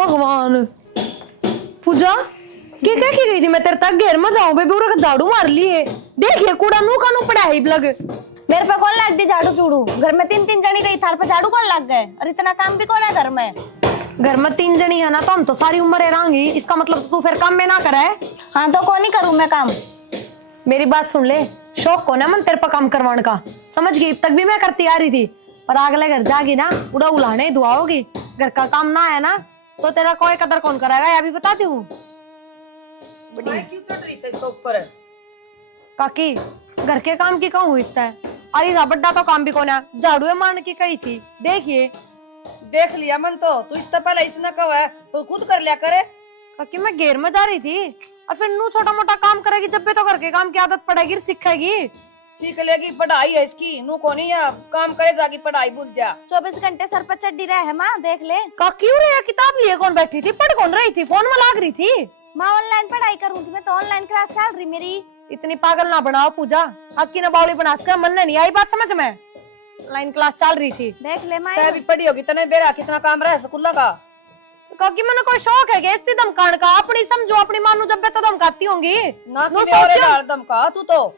भगवान पूजा क्या की गई थी? मैं तेरे तक घेर में जाऊं बेबी पूरा झाड़ू मार लिए। देखिए कूड़ा नू का नू पड़ा है लग। मेरे पे कौन लग दी झाड़ू चूड़ू? घर में 3-3 जनी रही, थार पे झाड़ू कौन लग गए? और इतना काम भी कौन है घर में? घर में 3 जनी है ना तो हम तो सारी उम्र रहेंगी। इसका मतलब तू फिर काम में ना करे। हाँ तो कौन ही करूं मैं काम? मेरी बात सुन ले, शौक को ना मन तेरे पर काम करवाने का, समझ गई? अब तक भी मैं करती आ रही थी, पर अगले घर जागी ना उड़ा उलाने ही दुआ होगी। घर का काम ना है ना तो तेरा कोई कदर कौन कराएगा, ये भी बताती हूँ। क्यों चढ़ रही है इसके ऊपर? काकी घर के काम की कहूँ इसता है, अरे बड्डा तो काम भी कौन है, झाड़ू मान की कही थी। देखिए देख लिया मन तो तू इससे पहले इसने कहा है तो खुद कर लिया करे। काकी मैं घेर में जा रही थी और फिर नू छोटा मोटा काम करेगी जब भी तो घर के काम की आदत पड़ेगी, सीखेगी। सीख लेगी, पढ़ाई है इसकी। नू को नहीं है, काम करे जाके पढ़ाई भूल जा। 24 घंटे सर पर चढ़ी रहे है माँ, देख ले। काकी रे किताब लिए कौन बैठी थी, पढ़ कौन रही थी, फोन में लाग रही थी? माँ ऑनलाइन पढ़ाई करूँ थी मैं तो, ऑनलाइन क्लास चल रही मेरी। इतनी पागल ना बनाओ पूजा, आपकी ना बावली बना सका, मन नहीं आई बात समझ में। ऑनलाइन क्लास चल रही थी, देख ले माँ। तै भी पढ़ी होगी, तने बेरा कितना काम रहा है स्कूल का। क्योंकि मैंने कोई शौक है कि धमकाने का? अपनी समझो, अपनी मानू जब तो धमकाती होंगी ना कि धमका तू तो।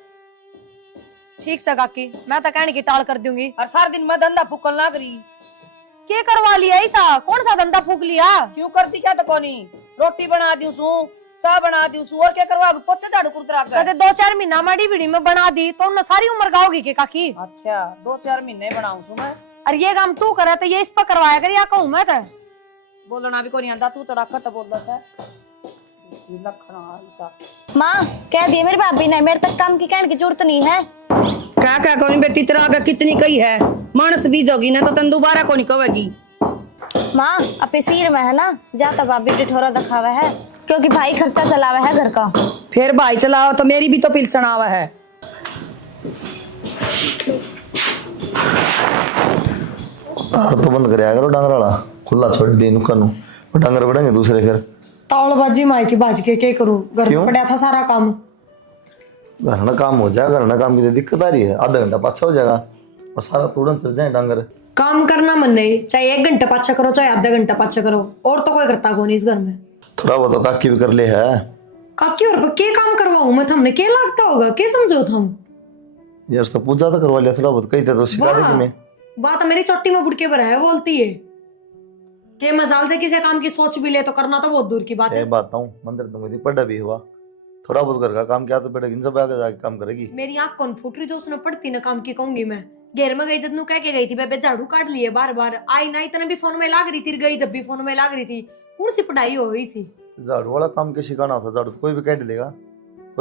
ठीक से काकी, मैं तो कहने की टाल कर दूंगी। और सारा दिन मैं धंधा फूकल ना करी। क्या करवा लिया ऐसा? कौन सा धंधा फूक लिया? क्यों करती क्या तो कोनी? रोटी बना दी सू, चाय बना दी सू, और क्या करवा? पोछे झाड़ू कुतरा कर। कहते 2-4 महीना माड़ी बीड़ी में बना दी तो उन्हें सारी उम्र गाओगी के काकी? अच्छा 2-4 महीने बनाऊं सू मैं। और ये काम तू करे तो ये इस पर करवाया कर, या कहूँ मैं तो? बोलना भी कोनी आंदा, तू तड़ाका तो बोल दस है। माँ कह दिए मेरी भाभी ने, मेरे तक काम की कहने की जरूरत नहीं है। क्या क्या कोनी बेटी, तेरा आगे कितनी कही है, मानस बीज होगी ना तो तन दोबारा कोनी कहेगी। माँ अपने सिर में है ना, जाता भाभी टिठोरा दिखावा है, क्योंकि भाई खर्चा चलावा है घर का। फिर भाई चलाओ तो मेरी भी तो पिलसन आवा है। तो बंद कर करो डांगर वाला, खुला छोड़ दी नुकानू, डांगर बढ़ेंगे दूसरे। फिर तावड़बाजी माई थी बाज के, क्या करूं? घर में पड़ा था सारा काम। घर ना काम हो जाएगा, घर ना काम की दिक्कत आ रही है, आधा घंटा पाछा हो जाएगा और सारा तुरंत चल जाए डांगर। काम करना मन नहीं, चाहे 1 घंटा पाछा करो चाहे आधा घंटा पाछा करो, और तो कोई करता कौन इस घर में। थोड़ा बहुत तो काकी भी कर ले है। काकी और के काम करवाऊं मैं? हमने क्या लगता होगा, क्या समझो तुम? यार तो पूजा तो करवा लिया, थोड़ा बहुत कही थे तो सिखा देगी। मैं बात मेरी चोटी में बुड़के पर है बोलती है कि मजाल से किसी काम की सोच भी ले तो करना तो बहुत दूर की बात है। एक बात हूँ, मंदिर तो मुझे पढ़ा भी हुआ, थोड़ा बहुत घर का काम क्या तो पड़ेगी, इन सब आगे जाके काम करेगी। मेरी आंख कौन फूट रही जो उसने पढ़ती ना काम की कहूंगी मैं। घेर में गई जब नू कह के गई थी बेबे झाड़ू काट लिए बार बार, आई ना इतना भी फोन में लाग रही थी, गई जब भी फोन में लाग रही थी। कौन सी पढ़ाई हो गई सी? झाड़ू वाला काम के सिखाना होता, झाड़ू तो कोई भी काट देगा,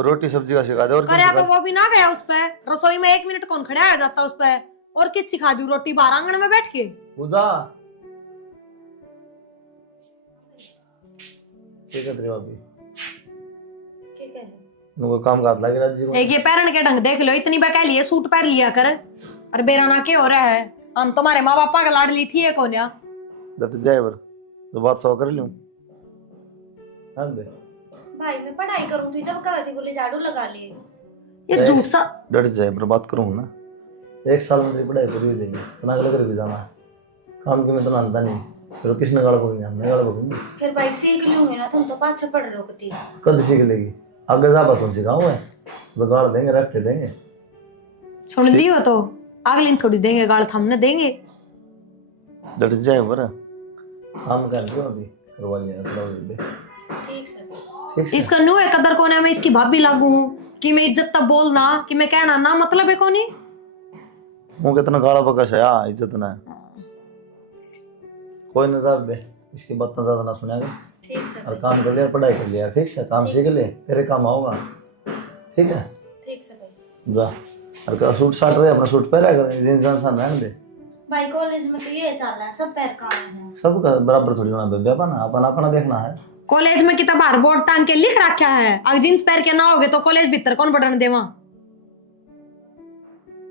रोटी सब्जी का सिखा दे। और करे तो वो भी ना गया उस पे, रसोई में 1 मिनट कौन खड़ा आ जाता उस पे, और किस सिखा दी? रोटी बाहर आंगन में बैठ के। पूजा ठीक है तेरे भाभी, ठीक है नुको काम काट लगे राजी को। एक ये पैरन के ढंग देख लो, इतनी बका लिए सूट पहन लिया कर। और बेराना के हो रहा है, हम तुम्हारे माँ बापा का लाडली थी है कौन या? डट जाए बर तो बात सौ कर लूं। हां बे भाई मैं पढ़ाई करूँ थी जब कहा थी बोले झाड़ू लगा ले। ये झूठ सा। डट जाए पर बात करूं ना, 1 साल में तेरी पढ़ाई पूरी हो जाएगी, तना अगले घर भी जाना है काम की। मैं तो जानता नहीं, फिर किसने गाल को नहीं जानता, गाल को नहीं। फिर भाई सीख लूंगे ना, तुम तो पाछे पढ़ रहे हो कती। कल सीख लेगी, आगे जा बात सिखाऊं मैं तो गाल देंगे, रख देंगे। सुन लियो तो अगले दिन थोड़ी देंगे गाल, हमने देंगे। डट जाए पर काम कर दो अभी, करवा लिया थोड़ा दे। ठीक से ठीक है इसका नु है कदर कौन है? मैं इसकी भाभी लागू हूँ कि मैं इज्जत तब बोलना कि मैं कहना ना मतलब है कौन? मुंह कितना गाला बकश है, हां इज्जत ना है कोई ना साहब बे, इसकी बात ना ज्यादा ना सुनेगा। ठीक से और काम कर लिया, पढ़ाई कर लिया, ठीक से काम सीख ले, तेरे काम आऊंगा, ठीक है? ठीक से भाई। जा और का सूट साट रहे अपना सूट पहना कर, इंसान सा रहने दे भाई कॉलेज में तो ये चल रहा है, सब पैर काम है। सब का बराबर थोड़ी होना बेबे, अपना अपना अपना देखना है। कॉलेज में किताब बाहर बोर्ड टांग के लिख रखा है, अगर जींस पहन के ना होगे तो कॉलेज भीतर कौन पढ़ने देवा?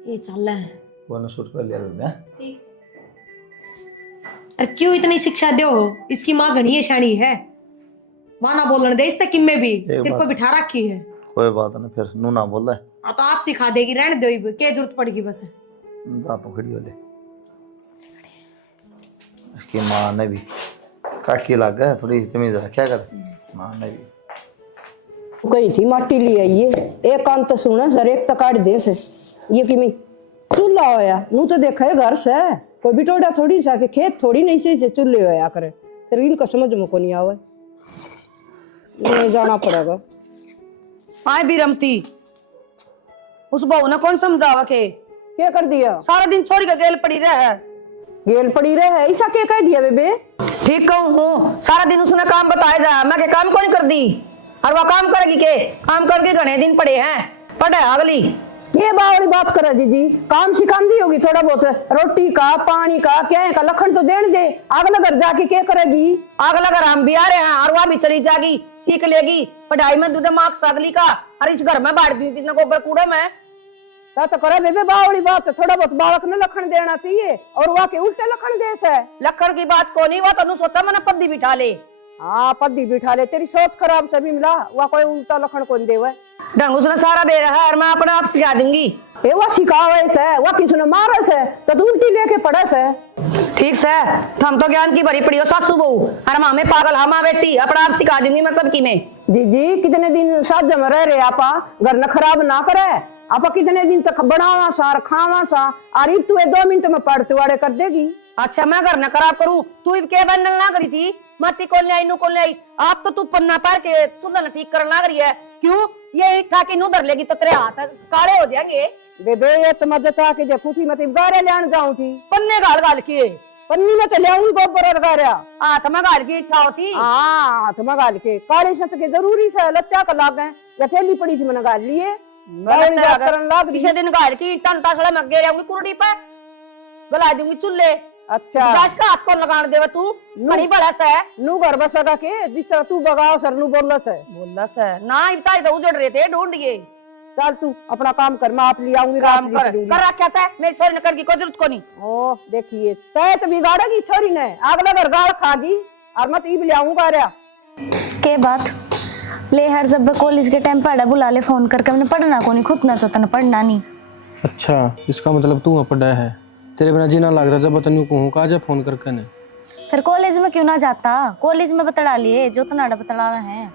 ये चल रहा है। वो सूट पहन लिया बेबे। ठीक से अरे क्यों इतनी शिक्षा दो? इसकी माँ घनी शानी है, माना बोलने दे इससे किम में भी सिर पर बिठा रखी है। कोई बात नहीं, फिर नू ना बोल रहा है तो आप सिखा देगी, रहने दो, क्या जरूरत पड़ेगी बस। जा तो खड़ी हो ले, इसकी माँ ने भी काकी लग गया थोड़ी तमीज है क्या कर मान नहीं कही थी माटी ले आइए एक काम तो सुना सर एक तो काट दे से ये कि मैं चूल्हा होया नू तो देखा है घर से कोई बिटोड़ा थोड़ी सा के खेत थोड़ी नहीं से चूल्हे होया करे फिर इनका समझ में को नहीं आवे नहीं जाना पड़ेगा। आए भी रमती उस बहू ने कौन समझावा के क्या कर दिया सारा दिन छोरी का गेल पड़ी रहे गेल पड़ी रहे है ऐसा क्या कह दिया बेबे ठीक कहूँ हूँ सारा दिन उसने काम बताया जा मैं के काम कौन कर दी और वह काम करेगी के काम करके घने दिन पड़े हैं पड़े अगली ये बावड़ी बात करे जीजी काम सिखान दी होगी थोड़ा बहुत रोटी का पानी का क्या है का लखन तो देने दे अगला घर जाके क्या करेगी अगला घर हम भी आ रहे हैं और वह भी चली जाएगी सीख लेगी पढ़ाई में दूध मार्क्स अगली का और इस घर में बांट दी कितने गोबर कूड़ा में तो करे बेबे बावड़ी बात थोड़ा बहुत बालक ने लखन देना चाहिए और वहाँ के उल्टे लखन दे से लखन की बात को नहीं वो तनु सोचा मैंने पद्दी बिठा ले हाँ पद्दी बिठा ले तेरी सोच खराब से भी मिला वह कोई उल्टा लखन कौन दे ढंग उसने सारा दे रहा है और मैं अपने आप सिखा दूंगी ये वह सिखावे से वह किसने मारे से तो तू उल्टी लेके पड़े से ठीक से हम तो ज्ञान की भरी पड़ी हो सासू बहू और मामे पागल हमा बेटी अपना आप सिखा दूंगी मैं सबकी में जी कितने दिन साथ जम रह रहे आपा घर न खराब ना करे आपा कितने दिन तक बनावा सा खावा सा अरे तू 2 मिनट में पढ़ते वाड़े कर देगी। अच्छा मैं घर न खराब करूं तू क्या बंडल ना करी थी माटी कौन ले आई नू कौन ले आई आप तो तू पन्ना पार के चूल्हा ठीक करना लग रही है क्यों ये ईटा की नू धर लेगी तो तेरे हाथ काले हो जाएंगे बेबे ये तो मदद आके देखू थी मतलब गारे लेने जाऊं थी पन्ने गाल गाल के पन्नी में तो ले आऊंगी गोबर और गारा हाथ में गाल की ईटा होती हाँ हाथ में गाल के काले सत के जरूरी से लत्या का लाग गए या थैली पड़ी थी मैंने गाल लिए किसी दिन गाल की ईटा तासड़ा में गे जाऊंगी कुरड़ी पे गला दूंगी चूल्हे अच्छा गैस का हाथ कौन लगाने देवे तू बड़ी बड़ा है नू घर बसगा के जिस तरह तू बगाओ सर नू बोलस है ना इतना ही तो उजड़ रहे थे ढूंढिए चल तू अपना काम कर मैं आप ले आऊंगी काम कर रखा था मेरी छोरी ने करके कोई जरूरत को नहीं ओ देखिए तय तो बिगाड़ेगी छोरी ने अगला घर गाल खागी और मैं तो ले आऊंगा रहा के बात ले हर जब मैं कॉलेज के टाइम पढ़ा बुला ले फोन करके मैंने पढ़ना को नहीं खुद ना तो तने पढ़ना नहीं। अच्छा इसका मतलब तू पढ़ा है तेरे बिना जीना लग रहा जब तनु कहूँ का जा फोन करके ने फिर कॉलेज में क्यों ना जाता कॉलेज में बतला लिए जो तनाड़ा बतलाना है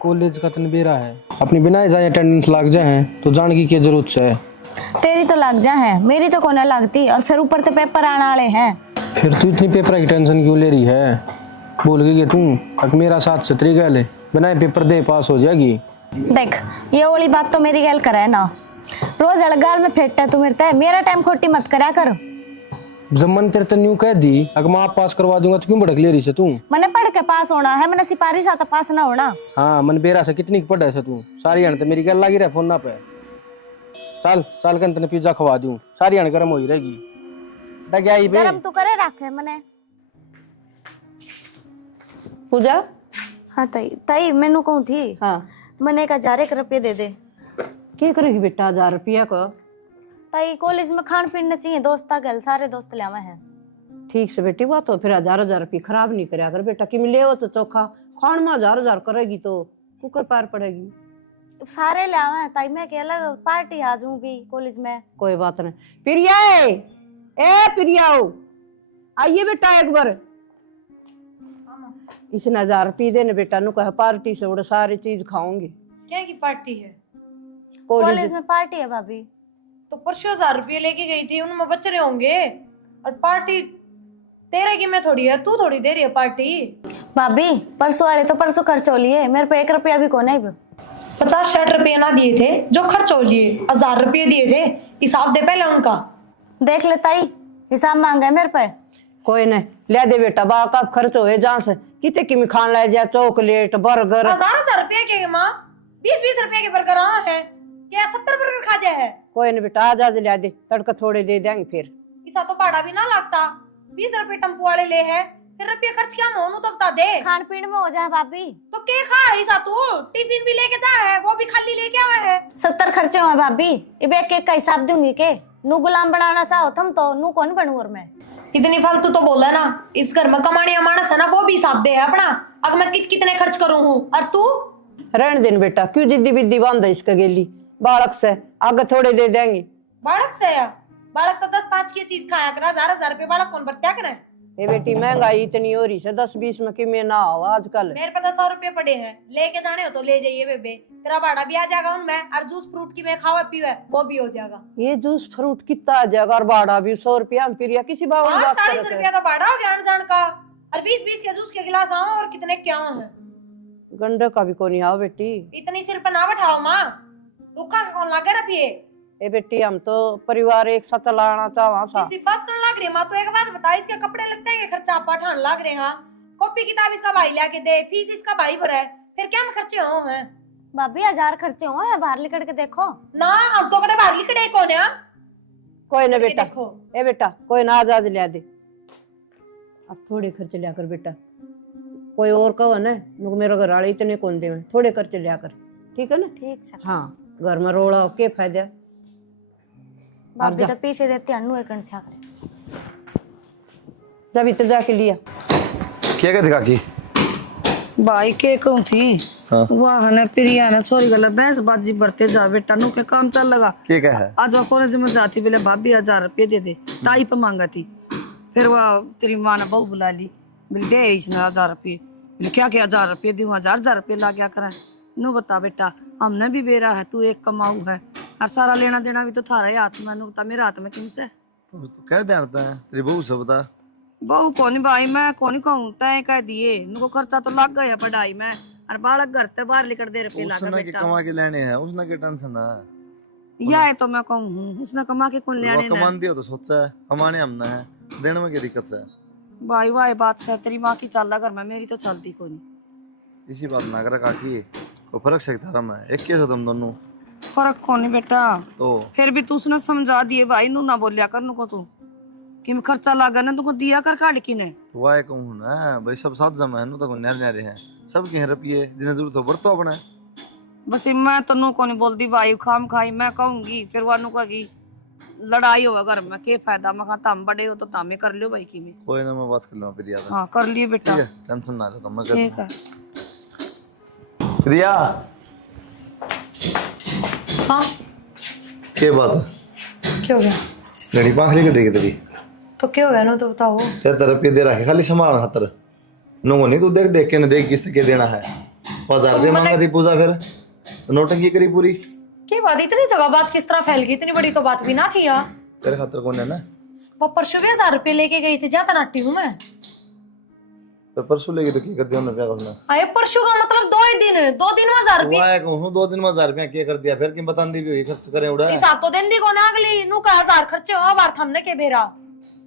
कॉलेज का तन बेरा है अपनी बिना जाए अटेंडेंस लग जाए तो जान की क्या जरूरत है तेरी तो लग जा है मेरी तो कोना लगती और फिर ऊपर से पेपर आने वाले हैं फिर तू इतनी पेपर की टेंशन क्यों ले रही है बोल गई तू अब मेरा साथ से तरी गल बिना पेपर दे पास हो जाएगी। देख ये वाली बात तो मेरी गैल करे ना रोज अड़गाल में फेंटता तू मेरा टाइम खोटी मत करा कर जब मन तेरे तन यूं कह दी अगर मैं आप पास करवा दूंगा तो क्यों भड़क ले रही से तू मैंने पढ़ के पास होना है मैंने सिपाही साथ पास ना होना। हाँ मन बेरा से कितनी पढ़ा है तू सारी हण तो मेरी गल लगी रहा फोन ना पे चल चल के तने पिज्जा खवा दूं सारी हण गर्म हो ही रहेगी डग्याई बे गरम तू करे रखे मैंने पूजा हाँ ताई ताई मैनू कहूँ थी हाँ मैंने 1000 रुपये दे दे क्या करेगी बेटा 1000 रुपया को ताई कॉलेज में खान पीना चाहिए दोस्ता गल सारे दोस्त लावा हैं ठीक से बेटी बात हो फिर 1000 रुपये खराब नहीं करे अगर बेटा कि मिले हो तो चोखा खान में 1000 करेगी तो कुकर पार पड़ेगी सारे लावा हैं ताई मैं अकेला पार्टी आ जाऊं भी कॉलेज में कोई बात नहीं प्रिया ए प्रिया आइए बेटा एक बार इसने 1000 रुपये देने बेटा नु कहे पार्टी से उड़े सारी चीज खाऊंगी क्या की पार्टी है? कॉलेज में पार्टी है भाभी तो परसों 1000 रुपये लेके गई थी उनमें बच रहे होंगे और पार्टी तेरे की मैं थोड़ी है तू थोड़ी दे रही है पार्टी। भाभी परसों वाले तो परसों खर्च हो लिए मेरे पे 1 रुपया भी कौन है 50-60 रुपये ना दिए थे जो खर्च हो लिए 1000 रुपये दिए थे हिसाब दे पहले उनका देख ले ताई हिसाब मांगा है मेरे पे कोई नहीं ले दे बेटा बा कब खर्च होए जहाँ से कितने की खान ले जा चॉकलेट बर्गर 1000 रुपये के माँ 20-20 रुपये के बर्गर है क्या 70 बर्गर खा जाए है। कोई नहीं बेटा आज ले दे तड़का थोड़े दे देंगे फिर इसा तो भाड़ा भी ना लगता 20 रुपये टेम्पो वाले ले है फिर रुपये खर्च क्या मोनू तो बता दे खान पीन में हो जाए भाभी तो के खा ऐसा तू टिफिन भी लेके जा है वो भी खाली लेके आवा है 70 खर्चे हुए भाभी अब एक का हिसाब दूंगी के नू गुलाम बनाना चाहो तुम तो नू कौन बनू और मैं इतनी फालतू तो बोला ना इस घर में कमाने मानस है ना वो भी हिसाब दे है अपना अगर मैं कितने खर्च करूँ हूँ और तू रहने देन बेटा क्यों जिद्दी बिद्दी बांधा इसका गेली बालक से आगे थोड़े दे देंगे बालक से या बालक तो 10-5 की चीज खाया करा 1000 रुपये बालक कौन बरत्या करे ये बेटी महंगाई इतनी हो रही है 10-20 में कि में ना हो आजकल। मेरे पे तो 100 रुपए पड़े हैं, लेके जाने हो तो ले जाइए बेबे, तेरा भाड़ा भी आ जाएगा उनमें, और जूस फ्रूट की मैं खावा पीवा वो भी हो जाएगा। ये जूस फ्रूट कितना आ जाएगा और भाड़ा भी 100 रुपया हम फिर या किसी बाबू हाँ, बात 40 करते रुपया तो भाड़ा हो गया आने जान का, और 20-20 के जूस के गिलास आओ और कितने क्या है। गंडे का भी को नहीं आओ बेटी। इतनी सिर पर ना बैठाओ माँ, रुका के कौन लागे रखिए। ए बेटी हम तो परिवार एक साथ चलाना चाहवा सा। इसी बात करने लग रही है माँ, तो एक बात बता, इसके कपड़े लगते हैं खर्चा आप ठान लग रहे हैं, कॉपी किताब इसका भाई लाके दे, फीस इसका भाई भरे, फिर क्या में खर्चे हो हैं। भाभी 1000 खर्चे हुए हैं, बाहर लिकड़ के देखो ना, हम तो कदे बाहर लिखड़े कौन है। कोई ना बेटा, देखो ए बेटा कोई ना आजाद लिया दे, अब थोड़े खर्च लिया कर बेटा, कोई और कहो ना नुक मेरे घर वाले इतने कौन दे, थोड़े खर्च लिया कर, ठीक है ना। ठीक से। हाँ घर में रोड़ा हो के फायदा। भाभी तो पीछे देती अन्नू एक से करे जब इधर जाके लिया क्या कहते काकी? भाई के कहूँ थी हाँ। वाह ने प्रिया ने छोरी गला भैंस बाजी बढ़ते जा बेटा नु के काम चल लगा। क्या कहा है? आज वो कॉलेज में जाती बोले भाभी 1000 रुपये दे दे, ताई पे मांगा थी, फिर वह तेरी माँ ने बहू बुला ली, बोले दे इसने 1000 रुपये, बोले क्या 1000 रुपये दूं, 1000 रुपये ला गया करें। नु बता बेटा, हमने भी बेरा है, तू एक कमाऊ है, और सारा लेना देना भी तो थारा ही हाथ में, नु बता मेरे हाथ में किन से। तो कह दे आता है तेरी बहू से बता। बहू कौन भाई, मैं कौन कहूँ, तय कह दिए नुको खर्चा तो लग गया पढ़ाई में, और बालक घर ते बाहर लिकड़ दे रुपये लगा उसने के बेटा। कमा के लेने हैं, उसने के टेंशन है। या है तो मैं कहूँ उसने कमा के कौन ले आने वो ना। कमाती हो तो सोचा है, कमाने हमने है, देने में क्या दिक्कत है? भाई वाह बात से तेरी माँ की चल घर में, मेरी तो चलती को नहीं। इसी बात ना करे काकी, को फर्क सकता रहा मैं एक कैसे तुम दोनों फर्क को नहीं बेटा, तो फिर भी तू उसने समझा दिए भाई, नू ना बोलिया कर नु को तू कि मैं खर्चा लागा ना तुमको दिया कर काट की ने। वाय कहूँ ना भाई, सब साथ जमा है नु तो न्यारे न्यारे हैं, सब के रुपये जिन्हें जरूरत हो बरतो अपने। बस मैं तो नू को नहीं बोलती भाई, खाम खाई मैं कहूंगी, फिर वह नु कहेगी लड़ाई होगा घर में, के फायदा, मैं कहा तुम बड़े हो तो तामे कर लियो भाई की में। कोई ना मैं बात कर लूँ प्रिया से। हाँ कर लिए बेटा, ठीक है, टेंशन ना ले, तो मैं कर ठीक है। प्रिया हाँ क्या बात है? क्या हो गया? लड़ी पाखली कटेगी तेरी, तो क्या हो गया ना, तो बताओ। तेरे रुपये दे रहा है खाली सामान खातर, नो नहीं तू देख देख के न देख किस के देना है। 1000 रुपये मांगा थी पूजा, फिर नोटंकी करी पूरी। क्या बात, इतनी जगह बात किस तरह फैल गई, इतनी बड़ी तो बात भी ना थी यार। तेरे खातर कौन है ना, वो परसों भी 1000 रुपये लेके गई थी, ज्यादा नाटी हूँ मैं। तो परसों लेगी तो क्या कर दिया उन्होंने, क्या करना? आए परसों का मतलब 2 दिन में 1000 रुपये। वाह कहूँ 2 दिन में 1000 रुपया क्या कर दिया, फिर कि बता दी भी हुई खर्च करें उड़ा। हिसाब तो दिन दी को ना अगली नु का 1000 खर्चे हो बार हमने के बेरा,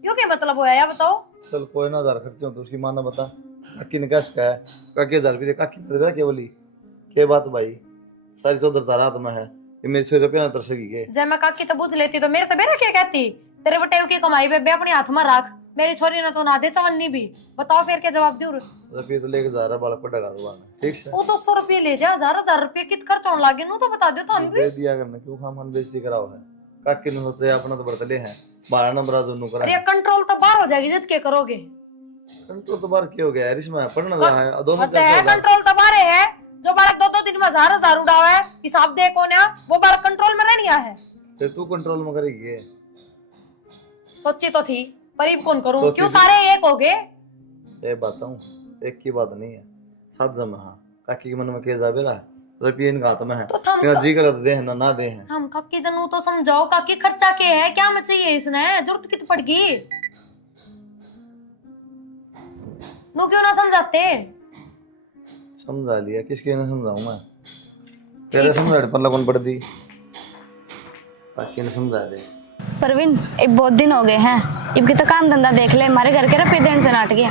यो क्या मतलब होया या बताओ। चल कोई ना 1000 खर्चे हो तो उसकी माँ ने बता, काकी ने कैश का है, काकी 1000 रुपये काकी ने दे क्या बोली, क्या बात भाई, सारी तो दरदार रात में है, ये मेरे 100 रुपया ना तरसेगी के। जब मैं काकी तो पूछ लेती तो मेरे तो बेरा क्या कहती, तेरे बटेव की कमाई बेबे अपने हाथ में रख, मेरी छोरी ने तो ना दे चवन्नी भी, बताओ फिर क्या जवाब दूर। रुपये तो लेके जा रहा बालक पड़ेगा दुकान में, ठीक से वो 200 रुपये ले जा, 1000 रुपये कित खर्च होने लगे नु तो बता दो तो हम भी। दे दिया करना, क्यों खाम बेइज्जती कराओ है। काकी ने सोचा अपना तो बर्तले हैं, 12 नंबर दोनों करा। अरे कंट्रोल तो बाहर हो जाएगी, जिद के करोगे। कंट्रोल तो बाहर क्या हो गया, इसमें पढ़ना जा है दोनों होते है कंट्रोल तो बाहर है, जो बालक 2-2 दिन में 1000 उड़ावा है, हिसाब दे कौन है, वो बालक कंट्रोल में रहनिया है। फिर तू कंट्रोल में करेगी। सोची तो थी परीब कौन करूं, सोची क्यों थी। सारे एक हो गए। ये बताऊं, एक की बात नहीं है, साथ जमा। हाँ काकी के मन में क्या जाबे रहा, रुपये इनका हाथ में है, तो थम तेरा जी करे तो दे है ना दे है। हम काकी दनू तो समझाओ, काकी खर्चा के है, क्या में चाहिए इसने, जरूरत कित पड़ गई, नु क्यों ना समझाते। समझा लिया, किसके ने समझाऊं मैं, तेरे समझा पर लगन पड़ दी, काकी ने समझा दे। परवीन एक बहुत दिन हो गए हैं, इनकी तो काम धंधा देख ले, हमारे घर के रुपये देने से नाट गया।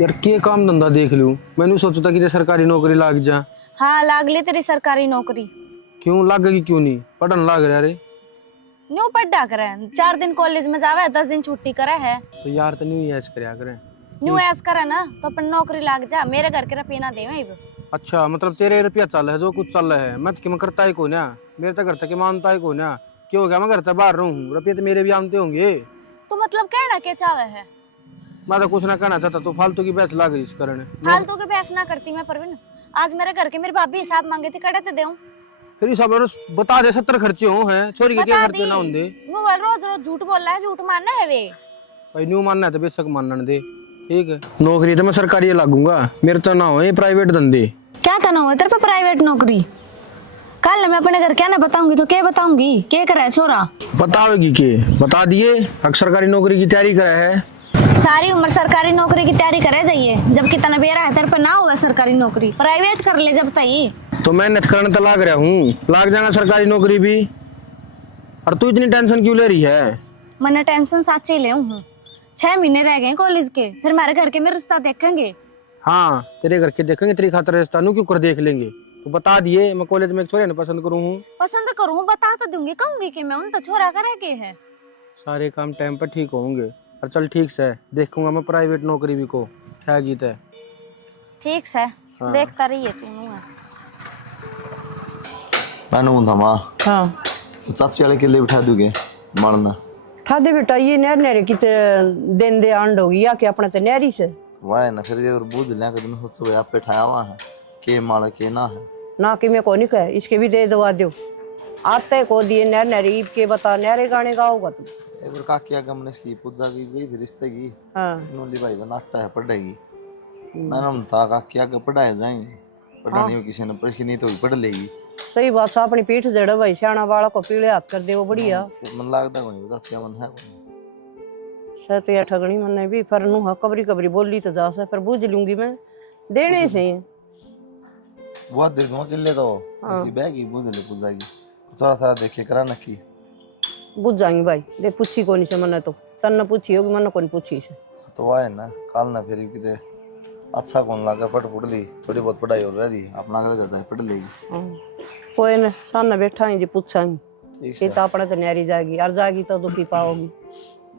यार के काम धंधा देख लूं, मैंने सोचा था कि सरकारी नौकरी लाग जा। हाँ लाग ली तेरी सरकारी नौकरी। क्यों लागेगी, क्यों नहीं, पढ़न लाग रहा रे। न्यू पढ़ा करे, 4 दिन कॉलेज में जावे, 10 दिन छुट्टी करे है। तो यार तो नहीं ऐश करया करें, न्यू ऐस करे ना तो अपन नौकरी लाग जा, मेरे घर के रुपये ना दे। अच्छा मतलब तेरे रुपया चल है, जो कुछ चल रहा है, मैं तो करता ही को ना, मेरे तो घर तक मानता ही को ना, क्यों हो गया, मैं घर से बाहर रहूं, रुपये तो मेरे भी आनते होंगे। तो मतलब कहना क्या चाहे है, मैं तो कुछ ना कहना चाहता, तो फालतू की बहस लाग रही इस कारण। फालतू के बहस ना करती मैं परवीन, आज मेरे घर के मेरी भाभी हिसाब मांगे थी, कड़े तो देऊं। फिर ये सब बता दे, 70 खर्चे हो हैं, छोरी के क्या बता खर्चे दी। ना होंगे। वो रोज रोज झूठ बोल रहा है, झूठ मानना है वे। भाई न्यू मानना है तो बेशक मानने दे, ठीक है। नौकरी तो मैं सरकारी लागूंगा, मेरे तो ना हो ये प्राइवेट धंधे। क्या करना हुआ तेरे पे प्राइवेट नौकरी? कल मैं अपने घर क्या ना बताऊंगी तो क्या बताऊंगी? क्या करे छोरा? बताओगी के बता दिए, अब सरकारी नौकरी की तैयारी करे है। सारी उम्र सरकारी नौकरी की तैयारी करे जाइए, जब कितना बेरा है तेरे पे ना हुआ सरकारी नौकरी, प्राइवेट कर ले जब तई। तो मेहनत करने तो लाग रहा हूँ, लाग जाएगा सरकारी नौकरी भी। और तू इतनी टेंशन क्यों ले रही है? मैंने टेंशन साची ले हूँ। 6 महीने रह गए कॉलेज के, फिर मेरे घर के में रिश्ता देखेंगे। हाँ तेरे घर के देखेंगे, तेरी खातर रिश्ता नू क्यों कर देख लेंगे। तो बता दिए, मैं कॉलेज में एक छोरे ने पसंद करूँ हूँ। पसंद करूँ बता तो दूंगी, कहूंगी कि मैं उन तो छोरा करे के है। सारे काम टाइम पर ठीक होंगे। और चल ठीक से देखूंगा मैं प्राइवेट नौकरी भी को, क्या गीत है। ठीक से हाँ। देखता रहिए तू। मैंने बोला माँ हाँ चाची वाले किले बिठा दोगे मारना। ठादे बेटा ये नहर नहरे किते दिन दे आंड होगी या कि अपने ते नहरी से वाह ना फिर और बूझ लिया कि तुम खुद से आप पे ठाया हुआ है के माला के ना है ना कि मैं को नहीं कहे, इसके भी दे दवा दो। आते को दिए नहर नहरे ईब के बता नहरे गाने गाओगा तू। एक बार का किया गमने की पूजा की गई थी रिश्ते की। हाँ नोली भाई बनाता है पढ़ेगी। मैंने उनता का किया के पढ़ाए जाएंगे, पढ़ानी हो किसी ने पढ़ी नहीं तो भी पढ़ लेगी। सही बात सा अपनी पीठ जड़ भाई सियाना वाला को पीले हाथ कर दे वो बढ़िया। मन लगता कोई बता क्या मन है कोई सतिया ठगनी मने भी पर नु कबरी कबरी बोली तो जा से पर बूझ लूंगी मैं देने से। बहुत देर में किले तो की बैगी बूझ ले पूजा की थोड़ा सा देखे करा न की बुझ जाएंगे भाई। दे पूछी कोनी से मने तो तन्ने पूछी होगी मने कोनी पूछी से। तो आए ना काल ना फिर किते अच्छा कौन लगा पढ़ ली थोड़ी बहुत पढ़ाई हो रही अपना अगले जाता है पढ़ लेगी। कोई न सामने बैठा है जी पूछांगी ठीक ये है तो अपने तो न्यारी जाएगी और जाएगी तो दुखी पाओगी।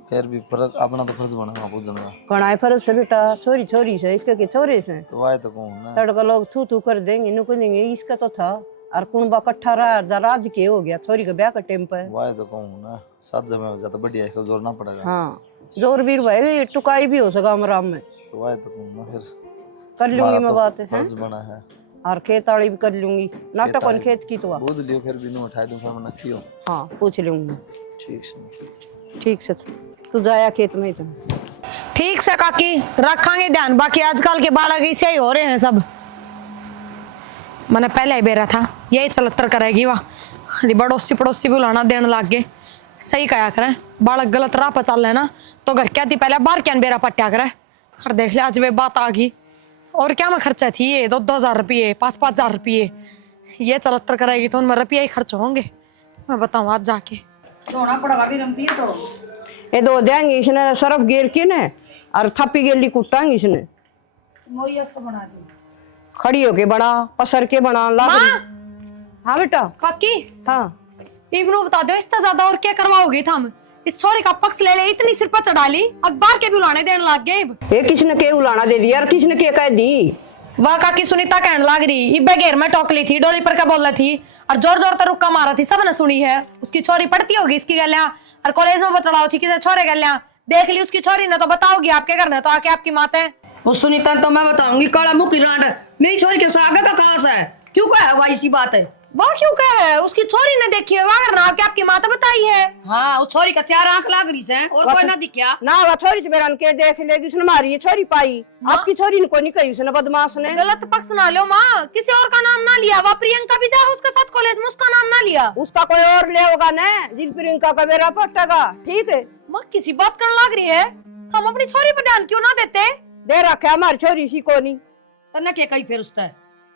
फिर भी फर्क अपना तो फर्ज बना पूछने का घना फर्ज से बेटा छोरी छोरी से इसके के छोरे से तो आए तो कौन ना तड़का लोग थू थू कर देंगे नु कहेंगे इसका तो था और कुनबा कट्ठा रहा राज के हो गया छोरी का ब्याह का टेम पे। वाए तो कौन ना साथ जमे हो जाता बढ़िया है जोर ना पड़ेगा। हाँ जोर वीर भाई टुकाई भी हो सका आराम में तो वाए तो कौन ना फिर कर लूंगी मैं बात है फर्ज बना है और खेत आड़ी भी कर लूंगी नाटक और खेत की तो बूझ लियो फिर भी न उठाए दूं फिर मैं नखियो। हाँ पूछ लूंगी ठीक से तू जाया खेत में तुम। ठीक से काकी रखांगे ध्यान, बाकी आजकल के बालक ऐसे ही हो रहे हैं सब। मैंने पहले ही बेरा था यही चलत्तर करेगी वाह, पड़ोसी पड़ोसी बुलाना देने लग गए। सही कहा करें, बालक गलत राह पर चल रहे ना तो घर क्या थी पहले बाहर क्या बेरा पट्टिया करे। और देख लिया आज वे बात आ गई और क्या में खर्चा थी ये 2,000 रुपये 5,000 रुपये ये चलत्तर करेगी तो उनमें रुपये ही खर्च होंगे। मैं बताऊँ आज जाके सोना पड़ेगा भी रमती है तो ये दो देंगे इसने सरफ गिर के ने और थप्पी गेली कुटांगे इसने मोई तो बना दी खड़ी होके बड़ा पसर के बना ला। हाँ बेटा काकी हाँ इब्नू बता दो इससे ज्यादा और क्या करवाओगे हम? इस छोरे का पक्ष ले ले, इतनी सिर पर चढ़ा ली अखबार के भी उलाने देने लग गए। ये किसने के उलाना दे दिया और किसने के कह दी? वह काकी सुनीता कहने लग रही इब्बे घेर में टोकली थी डोली पर क्या बोल रही थी और जोर जोर तक रुक्का मारा थी, सब ने सुनी है। उसकी छोरी पढ़ती होगी इसकी गलियां और कॉलेज में बतलाओ थी किसे छोरे गलियां देख ली उसकी छोरी ने तो बताओगी आपके घर ने तो आके आपकी माता है। उस सुनीता तो मैं बताऊंगी काला मुंह की रांड मेरी छोरी के आगे का खास है क्यों कहा है इसी बात है। वह क्यों कह है उसकी छोरी ने देखी है वह ना आके आपकी माता बताई है। हाँ उस छोरी का 4 आंख लाग रही है और कोई ना दिखा ना वह छोरी से मेरा के देख लेगी उसने मारी है छोरी पाई आपकी छोरी ने कोई नहीं कही उसने बदमाश ने। गलत पक्ष ना लो माँ, किसी और का नाम ना लिया। वह प्रियंका भी जा उसके साथ कॉलेज में उसका नाम ना लिया। उसका कोई और ले होगा ना जिन प्रियंका का मेरा पटेगा ठीक है। माँ किसी बात करने लग रही है तो हम अपनी छोरी पर ध्यान क्यों ना देते? दे रखे हमारी छोरी सी को नहीं तन्ने के कही फिर उससे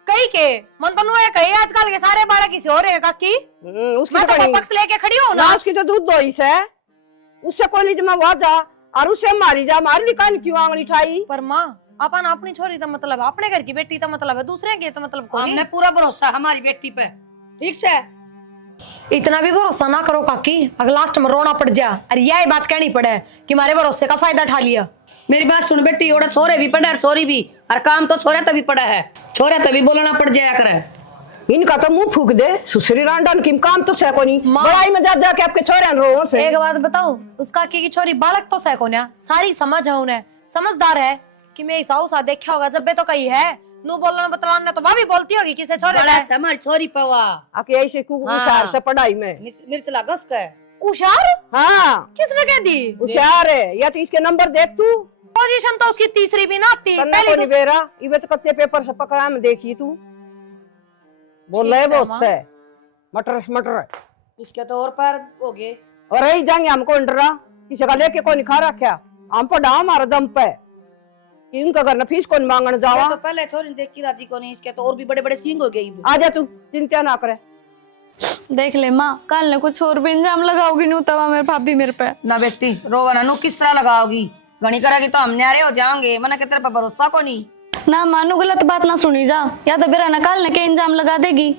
कही के मन तनु है कही आजकल के सारे बालक किसी और है काकी। उसकी मैं तो तो पक्ष लेके खड़ी हूँ ना ना। उसकी तो दूध दोई से उससे कॉलेज में वहा जा और उससे मारी जा मारी निकाल क्यों आंगली उठाई। पर माँ अपन अपनी छोरी का मतलब अपने घर की बेटी का मतलब है, दूसरे के तो मतलब कोई हमने पूरा भरोसा हमारी बेटी पे ठीक से। इतना भी भरोसा ना करो काकी, अगर लास्ट में रोना पड़ जा और यही बात कहनी पड़े कि हमारे भरोसे का फायदा उठा लिया। मेरी बात सुन बेटी ओड़ा छोरे भी पड़ा है छोरी भी और काम तो छोरे तभी पड़ा है छोरे तभी बोलना पड़ जाया करे। इनका तो मुंह फूक दे सुसरी रांडन की काम तो सको नहीं बड़ाई में जा जा के आपके छोरे रो से। एक बात बताओ उस काकी की छोरी बालक तो सको ना सारी समझ है उन्हें समझदार है कि मैं ऐसा उसा देखा होगा जब तो कही है नू बोलना बतलाना तो वह भी बोलती होगी किसे छोरे हमारी छोरी पवा आके ऐसे कुकुर से पढ़ाई में मिर्च लागस का होशियार? हाँ किसने कह दी? होशियार है या तो इसके नंबर देख तू पोजीशन तो उसकी तीसरी भी ना आती करना पहले को तो। नहीं बेरा इवे तो कत्ते पेपर से पकड़ा में देखी तू बोल रहे ठीक है, बहुत से मटर मटर इसके तो और पैर हो गए। और रही जाएंगे हमको इंटरा किसी का लेके कोई नहीं खा रखा हम पर डाम हमारा दम पे इनका घर फीस कौन मांगने जावा तो पहले छोरी देख की राजी को नहीं, इसके तो और भी बड़े बड़े सींग हो गए। आ जा तू चिंता ना करे देख ले माँ, कल ने कुछ और भी इंजाम लगाओगी नू तवा मेरे भाभी मेरे पे। ना बेटी रोवाना नु किस तरह लगाओगी, घनी करेगी तो हम न्यारे हो जाएंगे, मना के तेरे पे भरोसा को नहीं। ना मानू गलत बात ना सुनी जा, या तो बेरा ना कल ने के इंजाम लगा देगी।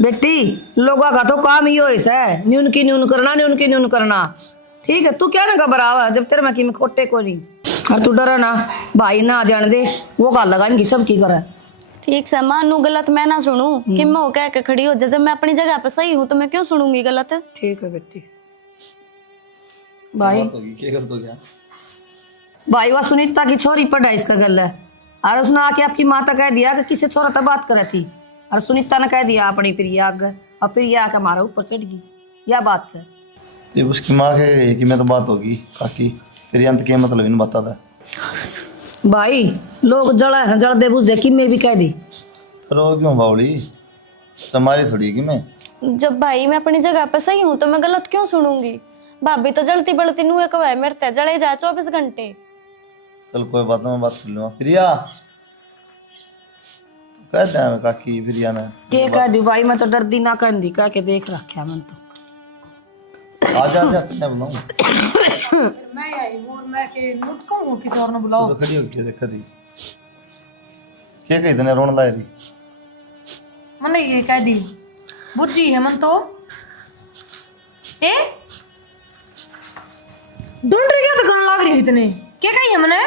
बेटी लोगों का तो काम ही है, न्यून की न्यून करना, न्यून की न्यून करना। ठीक है, तू क्या ना घबरावा जब तेरे में की खोटे को नहीं। और तू डरा ना, भाई ना आ जाने दे, वो गाल लगाएंगी सब की करे। ठीक से मानू गलत मैं ना सुनू कि मैं हो कह के खड़ी हो जा, जब मैं अपनी जगह पे सही हूँ तो मैं क्यों सुनूंगी गलत। ठीक है बेटी। भाई बात होगी क्या गलत हो गया? भाई वह सुनीता की छोरी पढ़ा इसका गल है, और उसने आके आपकी माता कह दिया कि किसी छोरा तक बात करे थी, और सुनीता ने कह दिया अपनी प्रिया आगे, और प्रिया आके हमारा ऊपर चढ़ गई। यह बात से ये उसकी माँ के कि मैं तो बात होगी काकी फिर अंत के मतलब इन बता था। भाई लोग जड़ा है जड़ दे बुझ दे कि मैं भी कह दी। रो क्यों बावली, तुम्हारी थोड़ी है कि मैं। जब भाई मैं अपनी जगह पे सही हूँ तो मैं गलत क्यों सुनूंगी। भाभी तो जलती बलती नुए कब मेरे ते जड़े जा 24 घंटे। चल कोई बात नहीं, मैं बात कर लूँगा। प्रिया कहते हैं काकी प्रिया ने ये कह दी भाई, मैं तो डरदी ना कह दी, कह के देख रखा मैं तो। आजा आजा कितने बुलाऊं? मैं आई हूं और मैं के मुझ को हूं किसी और ने बुलाओ। तो खड़ी हो के देखा दी क्या कही तने रोन लाई रही। मैंने ये कह दी बुझी है मन तो ए ढूंढ रही क्या तो गन लग रही है इतने क्या कही है मैंने।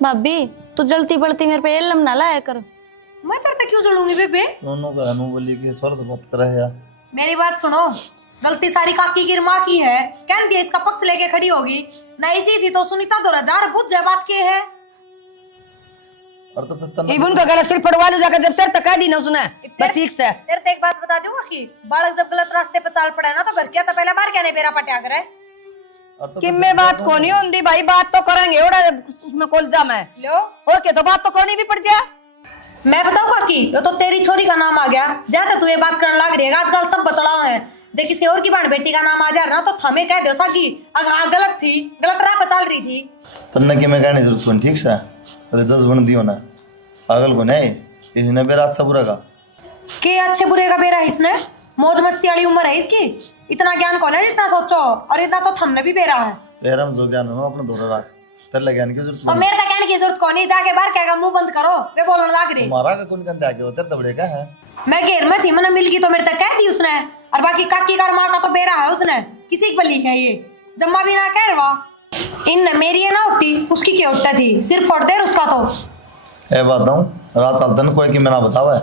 भाभी तू जलती बलती मेरे पे इल्म ना लाया कर। मैं तेरे क्यों जलूंगी बेबे। दोनों का अनु बोली कि सर तो बात कर रहे हैं। मेरी बात सुनो, गलती सारी काकी की माँ की है, कह दिया इसका पक्ष लेके खड़ी होगी ना, इसी थी तो सुनीता 2000 बुझ जाए बात की है। और तो फिर इबन का गला सिर पड़वा लो जाकर, जब तेरे तक कह दी ना उसने बस ठीक से। तेरे तो एक बात बता दूंगा कि बालक जब गलत रास्ते पे चाल पड़ा ना तो घर क्या तो पहले बाहर क्या नहीं बेरा पटिया करे। कि मैं बात को नहीं होती भाई, बात तो करेंगे ओड़ा उसमें कोलजा में लो और क्या, तो बात तो करनी भी पड़ जाए। मैं बताऊँ काकी, ये तो तेरी छोरी का नाम आ गया, ज्यादा तू ये बात करने लग रही है। आजकल सब बतलाव है, जब किसी और की बहन बेटी का नाम आ जा रहा तो थमे कह दो साकी हाँ गलत थी, गलत राह पर चल रही थी। तन्ने की मैं कहने जरूरत नहीं ठीक से अरे 10 बन दियो ना पागल को नहीं इसने बेरा अच्छा बुरा का के अच्छे बुरे का बेरा इसने, मौज मस्ती वाली उम्र है इसकी, इतना ज्ञान कौन है जितना सोचो, और इतना तो थमने भी बेरा है। तेरा जो ज्ञान हो अपना धोरा रख, तेरे ज्ञान की जरूरत तो मेरे का कहने की जरूरत कौन है, जाके बाहर कहेगा मुंह बंद करो वे बोलने लग रही। तुम्हारा का कौन कंधे आके होते तबड़े का है। मैं घेर में थी, मैंने मिल गई तो मेरे तक कह दी उसने, और बाकी काकी का माँ का तो बेरा है उसने, किसी की बली है ये जम्मा भी ना कह रहा। इन मेरी है ना उठी उसकी क्या उठता थी, सिर फोड़ दे उसका तो। ए बताऊं रात चलता ना कोई कि मैं ना बतावा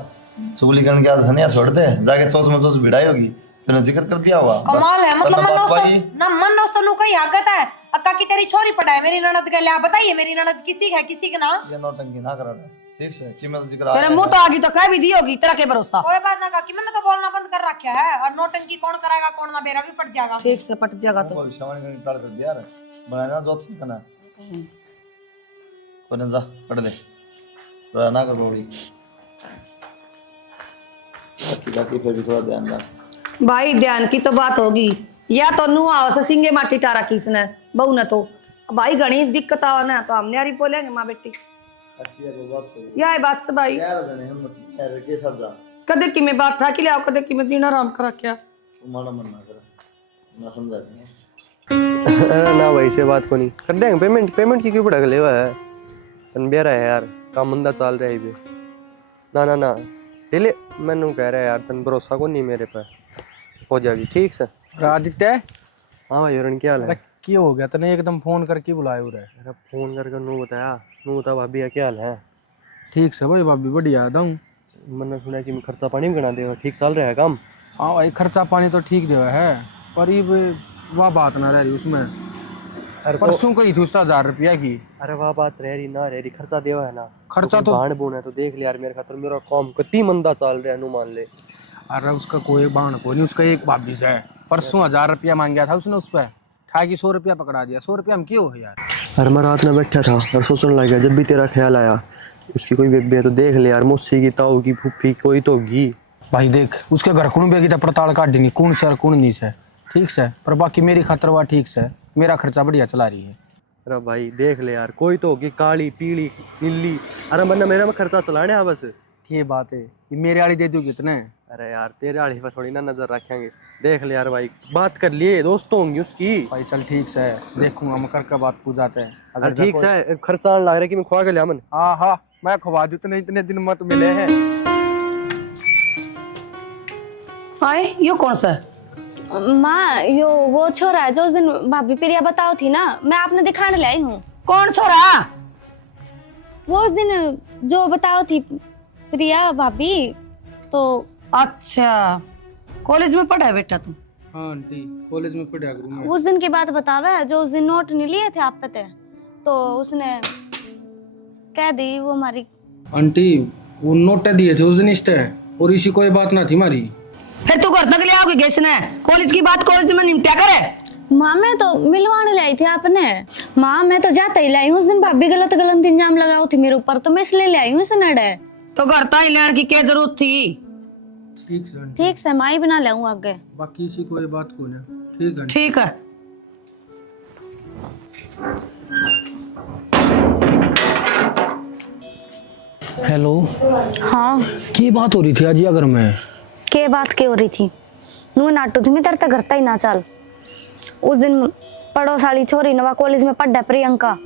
चुगली करने की आदत नहीं है, छोड़ दे जाके सोच में सोच भिड़ाई होगी फिर जिक्र कर दिया हुआ कमाल है, मतलब मन बात पाई। ना मन दोस्तों कोई आगत है। अक्का की तेरी छोरी पड़ा है मेरी ननद के लिए, बताइए मेरी ननद किसी है किसी के ना। ये नौटंकी ना करा ठीक से कि मैं तो जिक्र तेरे मुंह तो आगी तो कह भी दी होगी, तेरा के भरोसा। कोई बात ना काकी, मैंने तो बोलना बंद कर रखा है, और नौटंकी कौन कराएगा कौन ना बेरा भी पड़ जाएगा। ठीक से पट जाएगा तो कोई भविष्यवाणी करने टाल कर दिया रे बनाना जोत से ना कोने जा पढ़ दे ना कर बोली बाकी फिर भी थोड़ा ध्यान रख। भाई ध्यान की तो बात होगी, या तो नुआ से सिंगे माटी टारा किसने बहू ने तो भाई घनी दिक्कत आवा ना, तो हम न्यारी बोलेंगे माँ बेटी यह बात से भाई। के साथ जा कदे की मैं बात था कि ले आओ, कदे की मैं जीना आराम करा क्या तुम्हारा मन ना कर ना समझा देंगे ना भाई से बात को नहीं कर देंगे। पेमेंट पेमेंट की क्यों भड़क ले हुआ है, अनबियारा है यार, काम मंदा चल रहा है ये। ना ना ना ले मैनू कह रहा है यार, तन भरोसा को नहीं मेरे पे, हो जाएगी ठीक से। आदित्य हाँ भाई अरुण क्या हाल है? क्या हो गया तने एकदम फोन करके बुलाए हो रहा है? अरे फोन करके नू बता भाभी क्या हाल है? ठीक से भाई भाभी बढ़िया आता हूँ। मैंने सुना कि खर्चा पानी भी गना देगा, ठीक चल रहा है काम? हाँ भाई खर्चा पानी तो ठीक देवा है, पर ये वह बात ना रह रही उसमें। अरे परसों कही थी उसका 1000 रुपया की। अरे वह बात रह रही ना रह रही, खर्चा देवा है ना, खर्चा तो बाण बोन है तो देख ले यार मेरे खातर, मेरा काम कितनी मंदा चल रहा है नू मान ले। अरे उसका कोई बाण को नहीं, उसका एक भाभी से है परसों 1000 रुपया मांग गया था उसने उस पर, ठाकी 100 रुपया पकड़ा दिया। 100 रुपया हम क्यों है यार। अरे मैं रात में बैठा था और सोचने लग गया, जब भी तेरा ख्याल आया उसकी कोई बेबी है तो देख ले यार, मौसी की, ताऊ की, फूफी कोई तो होगी। भाई देख उसके घर कुण बेगी तो पड़ताल काट देनी कौन से और कौन नहीं से, ठीक से। पर बाकी मेरी खातर हुआ ठीक से, मेरा खर्चा बढ़िया चला रही है। अरे भाई देख ले यार, कोई तो होगी, काली पीली नीली। अरे वरना मेरा में खर्चा चलाने है बस। ये बात है, ये मेरे वाली दे दो कितने। अरे यार तेरे आड़ी पर थोड़ी ना नजर रखेंगे, देख ले यार भाई, बात कर लिए, दोस्त तो होंगी उसकी। भाई चल ठीक से, देखूंगा मैं करके बात पूछ जाते हैं। अरे ठीक से, खर्चा लग रहा है कि मैं खुआ के लिया मन। हाँ हाँ मैं खवा दूँ, इतने दिन मत मिले हैं। आए यो कौन सा है? माँ यो वो छोरा है जो उस दिन भाभी प्रिया बताओ थी ना, मैं आपने दिखाने लाई हूँ। कौन छोरा? वो उस दिन जो बताओ थी प्रिया भाभी तो। अच्छा कॉलेज में पढ़ा है बेटा तू? हाँ आंटी कॉलेज में पढ़ा करूँ मैं। उस दिन की बात बतावा है जो उस दिन नोट नहीं लिए थे आप पे थे, तो उसने कह दी वो हमारी। आंटी वो नोट दिए थे उस दिन इष्ट है, और इसी कोई बात ना थी हमारी। फिर तू घर तक ले आओगे कैसे ने? कॉलेज की बात कॉलेज में निपटा करे। माँ मैं तो मिलवाने लाई थी आपने। माँ मैं तो जाता ही लाई हूँ, उस दिन भाभी गलत इंजाम लगाओ थी मेरे ऊपर, तो मैं इसलिए ले आई हूँ इस नड़े। तो घर ताई लेने की क्या जरूरत थी? ठीक है आंटी, ठीक से माँ ही बना ले आगे। बाकी इसी कोई बात को ना। ठीक है आंटी। ठीक है। हेलो हाँ की बात हो रही थी आज अगर मैं? के बात के हो रही थी? नू नाटू तुम्हें तरता करता ही ना चल। उस दिन पड़ोस वाली छोरी नवा कॉलेज में पढ़ा प्रियंका,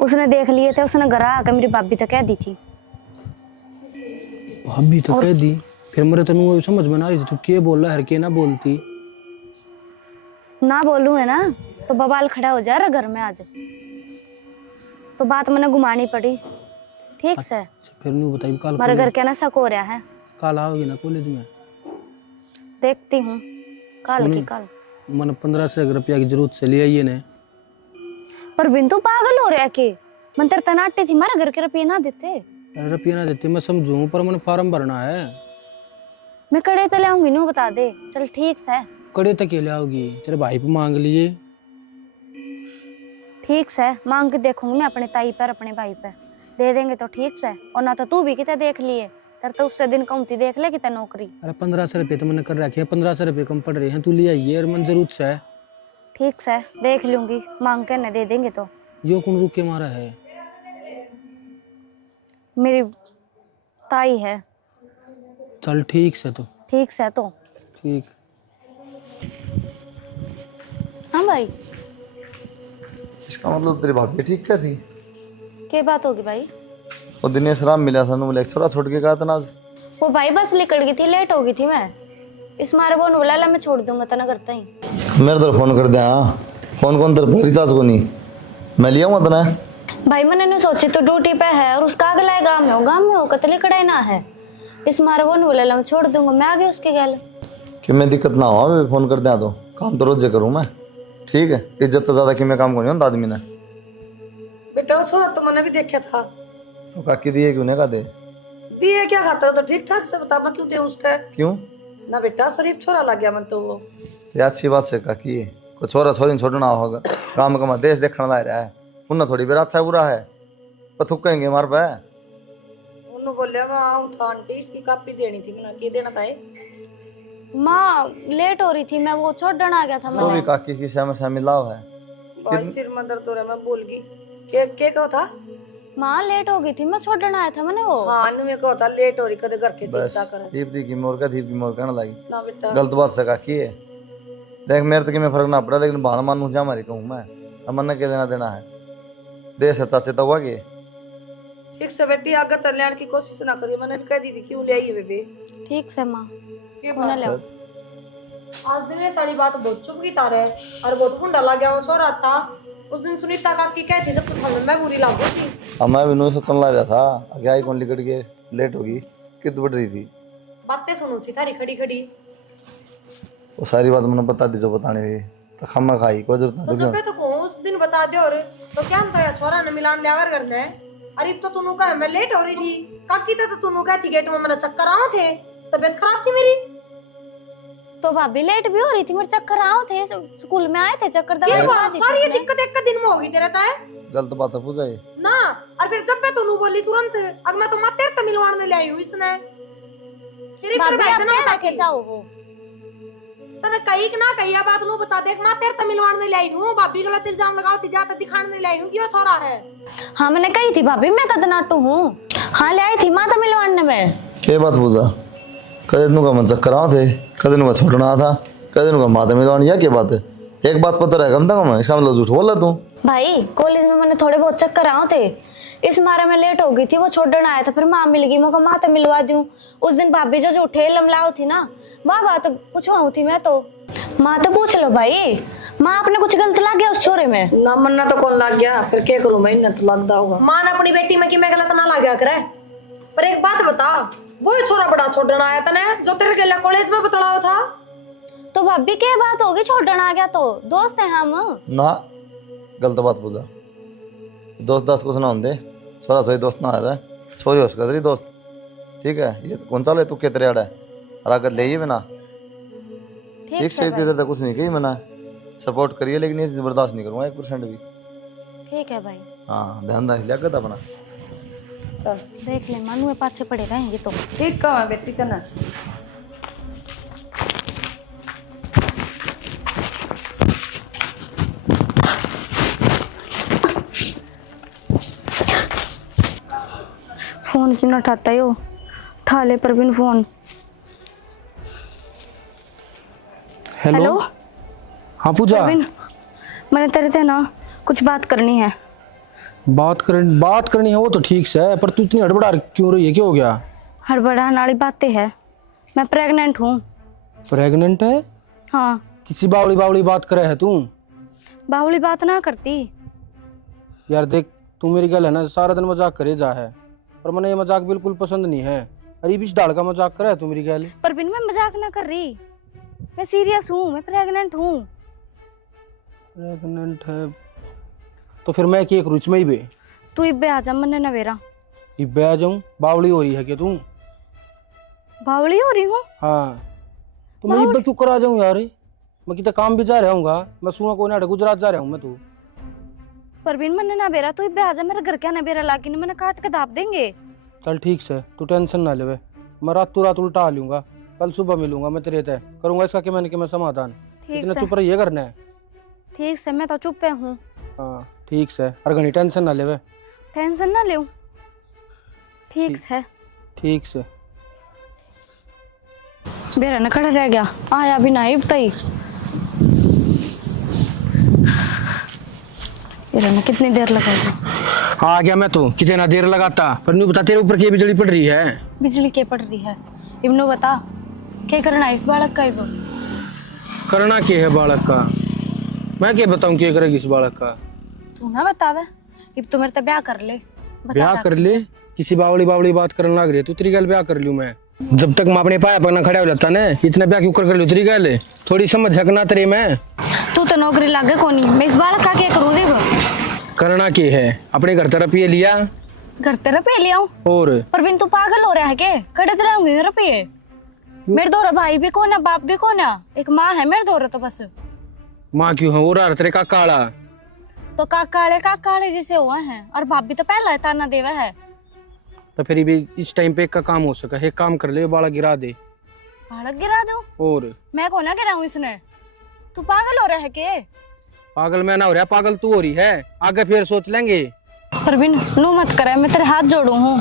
उसने देख लिए थे, उसने घर आकर मेरी भाभी तो कह दी थी। भाभी तो कह दी? फिर मेरे तो समझ में ना रही थी तू के बोल रहा है के ना बोलती। ना बोलूं है ना तो बवाल खड़ा हो जा रहा घर में आज, तो बात मैंने घुमानी पड़ी। ठीक से फिर नहीं बताई कल हमारे घर क्या ना शक हो रहा है। कल आओगी ना कॉलेज में? देखती हूँ कल की कल। मन 1500 रुपया की जरूरत से ले आइए ने। पर बिंदु पागल हो रहा है कि मन तेरे तनाटे थी हमारे घर के रुपये ना देते। अरे रुपया ना देते मैं समझूं, पर मन फार्म भरना है। मैं कड़े तो ले आऊंगी नू बता दे। चल ठीक से। कड़े तक ले आओगी? तेरे भाई पे मांग लिए। ठीक से मांग के देखूंगी मैं अपने ताई पर अपने भाई पे, दे देंगे तो ठीक से, और ना तो तू भी कितने देख लिए तेरे तो उससे दिन कमती देख ले कितने नौकरी। अरे 1500 रुपये तो मैंने कर रखे हैं, 1500 रुपये कम पड़ रहे हैं, तू ले आइए और मन जरूरत से है। ठीक से देख लूंगी, मांग के न दे देंगे तो। यो कौन रुक के मारा है? मेरी ताई है। चल ठीक से तो। ठीक से तो ठीक। हाँ भाई इसका मतलब तेरी भाभी ठीक क्या थी? क्या बात होगी भाई? वो दिनेश राम मिला था, बोले छोरा छोड़ के गया था ना। वो भाई बस निकल गई थी, लेट हो गई थी मैं, इस मारे वो बोला ला मैं छोड़ दूंगा तना करता ही। मेरे तरफ फोन कर दे। हाँ फोन कौन तेरे रिचार्ज को नहीं मैं लिया हूँ तना। भाई मैंने नहीं सोची तो ड्यूटी पे है और उसका अगला गाँव में हो कतली कड़ाई ना है, इस मारे वो बोला ला मैं छोड़ दूंगा। मैं आ गई उसके गल कि मैं दिक्कत ना हो, फोन कर दिया तो काम तो रोजे करूँ मैं। ठीक है इज्जत तो ज्यादा कि मैं काम को नहीं होता आदमी ने। बेटा वो छोरा तो मैंने भी देखा था। तो काकी दिए क्यों नहीं का दे? दिए क्या खाता हो तो ठीक ठाक से बता, मैं क्यों दे उसका? क्यों ना बेटा शरीफ छोरा लग गया मन तो वो। ये अच्छी बात से काकी है, कोई छोरा छोरी छोड़ना होगा, काम कमा देश देखने ला रहा है, उन्हें थोड़ी बेरा अच्छा बुरा है पर थुकेंगे मार पे। उन्होंने बोलिया मैं आऊँ था आंटी इसकी कापी देनी थी, मैंने के देना था। माँ लेट हो रही थी, मैं वो छोड़ने आ गया था तो भी मैंने। काकी की समय मिलाव है। भाई सिर में दर्द हो रहा है, मैं भूल गई के कहो था। माँ लेट हो गई थी, मैं छोड़ने आया था मैंने वो। हाँ नु में कहो था लेट हो रही कदे घर के बस चिंता करे दीप की मोर का दीप की मोर कहने लगी। ना बेटा गलत बात से काकी है। देख मेरे तो कि मैं फर्क ना पड़ा, लेकिन बहाना मानू जा मारी कहूँ मैं, अब मन के देना देना है देश है चाचे तो हुआ के। ठीक से बेटी आगे तल्याण की कोशिश ना करिए, मैंने कह दी थी क्यों ले आई है बेबी। ठीक से माँ होने ले। आज दिन ये सारी बात बहुत चुप की तारे और बहुत फुंडा लग गया वो छोरा था। उस दिन सुनीता काकी कहती जब तो थाने में बुरी लागू थी। अब मैं भी नहीं सोचने लग रहा था आगे आई कौन लिकट के लेट होगी कित बढ़ रही थी। बातें सुनो थी थारी खड़ी खड़ी, वो सारी बात मैंने बता दी जो बतानी थी, तो खम्मा खाई कोई जरूरत तो नहीं। जब तो को उस दिन बता दे और तो क्या था या छोरा ने मिलान लियावर करना है। अरे तो तुनु का मैं लेट हो रही थी, काकी तो तुनु कहती गेट में मेरा चक्कर आए थे, तबीयत खराब थी मेरी। तो भाभी लेट भी हो रही थी, मेरे चक्कर आओ थे, स्कूल में आए थे चक्कर ये दवा बात सारी ये दिक्कत एक दिन में होगी तेरे ताए गलत बात है पूजा ये। ना। और फिर जब मैं तू बोली तुरंत अब मैं तो मत तेरे तमिलवाड़ ले आई हूँ इसने तेरी भाभी तरफ आप ना क्या बता लेके जाओ हो? तने कही कि ना कही बात नु बता देख मैं तेरे तमिलवाड़ ले आई हूँ भाभी गलत इल्जाम लगाती जाता दिखाने ले आई हूँ ये छोरा है। हाँ मैंने कही थी भाभी मैं तदनाटू हूँ। हाँ ले आई थी माता मिलवाने में। के बात पूजा कदे नु का मन चक्कर आ थे कदे नु का छोड़ना था कदे नु का माता मिलवानी या के बात है। एक बात पता रहे कम तक इसका मतलब झूठ बोला तू। भाई कॉलेज में मैंने थोड़े बहुत चक्कर आओ थे, इस मारे में लेट हो गई थी, वो छोड़ने आया था, फिर माँ मिल गई, मैं माता मिलवा दूं। उस दिन भाभी जो झूठे लमलाओ थी ना वह बात पूछवाऊ थी मैं तो। माँ तो पूछ लो भाई, माँ आपने कुछ गलत लग गया उस छोरे में? ना मन्ना तो कौन लग गया, फिर क्या करूं मैं, तो लगता होगा। मान अपनी बेटी में कि मैं गलत ना लग गया करे। पर एक बात बता वो छोरा बड़ा छोड़ना आया तने जो तेरे के कॉलेज में बतलाओ था। तो भाभी क्या बात होगी, छोड़ना आ गया तो दोस्त है हम ना। गलत बात पूजा दोस्त दास कुछ ना होंगे छोरा सोई दोस्त ना आ रहा है छोरी होश कर दोस्त ठीक है। ये कौन सा ले तू कितने आड़ा है और अगर ले बिना ठीक से तो कुछ नहीं कही मैंने सपोर्ट करिए लेकिन ये बर्दाश्त नहीं करूँगा 1% भी। ठीक है भाई। हाँ ध्यान रख लिया कर अपना। चल देख ले मानू में पाछे पड़े रहेंगे तो ठीक कहा बेटी का ना। फोन क्यों ना उठाता है यो, उठा ले प्रवीण फोन। हेलो हाँ पूजा। प्रवीण मैंने तेरे से ना कुछ बात करनी है। बात करनी है वो तो ठीक से है, पर तू इतनी हड़बड़ा क्यों रही है, क्या हो गया? हड़बड़ाने वाली बातें है, मैं प्रेग्नेंट हूँ। प्रेग्नेंट है? हाँ। किसी बावली बात करे है तू? बावली बात ना करती यार देख तू मेरी गल है ना सारा दिन मजाक करे जा है, पर मैंने ये मजाक बिल्कुल पसंद नहीं है। अरे बीच डाल का मजाक करे है तू मेरी गल। पर बिन मैं मजाक ना कर रही, मैं सीरियस हूँ, मैं प्रेग्नेंट हूँ। प्रेग्नेंट है तो फिर मैं क्या करूँ इसमें ही बे? तू इब्बे आ जा मन्ने नवेरा। इब्बे आ जाऊँ? बावली हो रही है क्या तू? बावली हो रही हूँ? हाँ तो मैं इब्बे क्यों करा जाऊँ यार, मैं कितना काम भी जा रहा हूँ, मैं सुना को ना गुजरात जा रहा हूँ मैं। तू परवीन मन्ने नवेरा तू इब्बे आ जा, मेरे घर क्या नवेरा लाके नहीं मैंने काट के दाप देंगे। चल ठीक से तू टेंशन ना ले, मैं रात उल्टा आ लूंगा, कल सुबह मिलूंगा मैं तेरे तय करूंगा इसका कि मैं समाधान। इतना चुप रहिए करना है। ठीक से मैं तो चुप पे हूँ। हाँ ठीक से और घनी टेंशन ना ले। टेंशन ना ले। ठीक से ठीक से बेरा न खड़ा रह गया, आया भी ना तई बेरा न कितनी देर लगाएगी। आ गया मैं तो कितना देर लगाता, पर नहीं बता तेरे ऊपर की बिजली पड़ रही है। बिजली के पड़ रही है इब्नो, बता क्या करना है इस बालक का? इब करना क्या है बालक का? मैं क्या बताऊं क्या करेगी इस बालक का? तू ना बतावे, इब तो मेरे तो ब्याह कर ले। ब्याह कर ले? किसी बावली बात करने लग रही है तू, तेरी गल ब्याह कर लूं मैं? जब तक मैं अपने पाया पर ना खड़ा हो जाता ना इतना ब्याह क्यों कर लूं? तेरी गल थोड़ी समझ सकना तेरे में। तू तो नौकरी लागे कोनी, मैं इस बालक का क्या करूं रे? करना क्या है? अपने घर तरफ ये लिया, घर तेरा पे ले आऊं? और पर बिन तू पागल हो रहा है के? कड़े दिलाऊंगी मेरे पे। मेरे दो भाई भी कौन है, बाप भी कौन है, एक माँ है मेरे दो तो बस। माँ क्यों है? वो रहा तेरे का काला तो काकाले जैसे हुआ है, और बाप भी तो पहला ताना देवा है। तो फिर भी इस टाइम पे एक का काम हो सका है, एक काम कर ले बाला गिरा दे। बालक गिरा दूं? और मैं कौन ना गिराऊं इसने? तू पागल हो रहा है के? पागल मैं ना हो रहा, पागल तू हो रही है, आगे फिर सोच लेंगे। परवीन नो मत करे, मैं तेरे हाथ जोड़ू हूँ,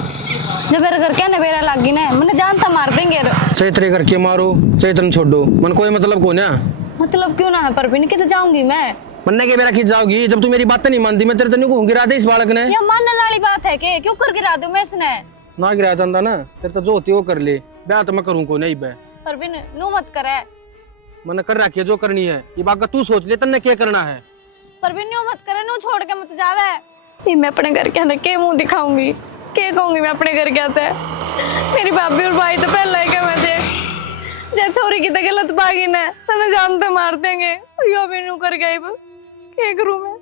जब मेरे घर क्या नवेरा लागी ना मैंने जानता मार देंगे। चाहे तेरे घर के मारो चाहे तेन छोड़ो, मन कोई मतलब को ना। मतलब क्यों ना है परवीन, कितने जाऊंगी मैं? मन्ने के मेरा खींच जाओगी जब तू मेरी बातें नहीं मानती। मैं तेरे तनु को गिरा दे इस बालक ने। ये मानने वाली बात है के? क्यों कर गिरा दूं मैं इसने? ना गिराया जाता ना तेरे तो जो होती वो कर ले, ब्याह तो मैं करूँ को नहीं बे। परवीन नो मत करे, मैंने कर रखी है जो करनी है, ये बात का तू सोच ले तन्ने क्या करना है। परवीन नो मत करे, नो छोड़ के मत जावे। ये मैं अपने घर क्या ना के मुंह दिखाऊंगी, के कहूंगी मैं अपने घर क्या था? मेरी भाभी और भाई तो पहले ही क्या मैं थे, जब छोरी की तो गलत बागी ना तो जानते मार देंगे, यो भी नू कर गई क्या करूं मैं?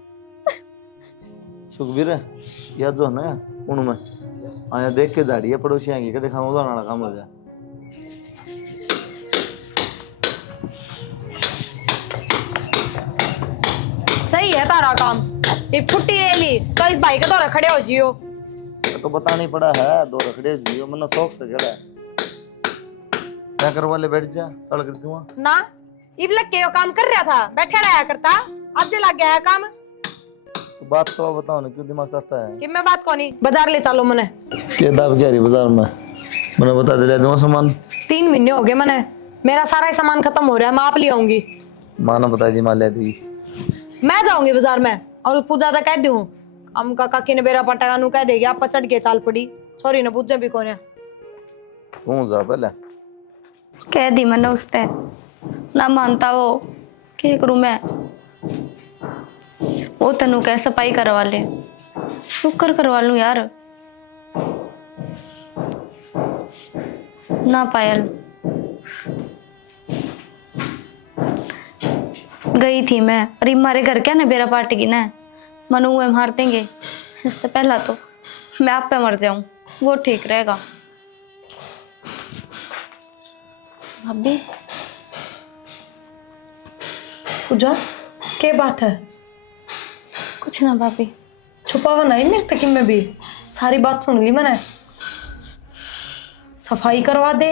सुखबीर याद जो है ना उनमें आया देख के दाड़ी है पड़ोसी आएंगे क्या देखा उदाहरण काम हो जाए। है तारा काम। ये छुट्टी ले ली तो इस भाई के दौरे खड़े हो जियो। तो बता नहीं पड़ा है, दो रखड़े जियो मैंने शौक से खेला है। क्या करवा ले, बैठ जा, कल कर दूंगा ना इब लग के वो काम कर रहा था, बैठे रहा करता, अब लग गया है काम। तो बात सब बताओ ना, क्यों दिमाग चढ़ता है? कि मैं बात कौनी, बाजार ले चलो मने। के दाब क्या रही बाजार में, मैंने बता दिला दूंगा सामान। 3 महीने हो गए मने, मेरा सारा ही सामान खत्म हो रहा है, मैं आप ले आऊंगी। माँ ने बता दी, माँ ले दी। मैं जाऊंगी बाजार में और पूजा तक कह दूं हम का काकी ने बेरा पटागा नु कह देगी आप चढ़ के चाल पड़ी, सॉरी ना पूजा भी कोने। तू जा पहले। कह दी मैंने उसने, ना मानता वो, क्या करूं मैं। वो तनु कह सफाई करवा ले, शुक्र करवा लूं यार। ना पायल गई थी मैं, अरे हमारे घर क्या ना बेरा पार्टी की ना, मनु हुए मार देंगे, इससे पहला तो मैं आप पे मर जाऊं, वो ठीक रहेगा। भाभी पूजा क्या बात है? कुछ ना भाभी। छुपावा नहीं मेरे तक में भी, सारी बात सुन ली मैंने। सफाई करवा दे,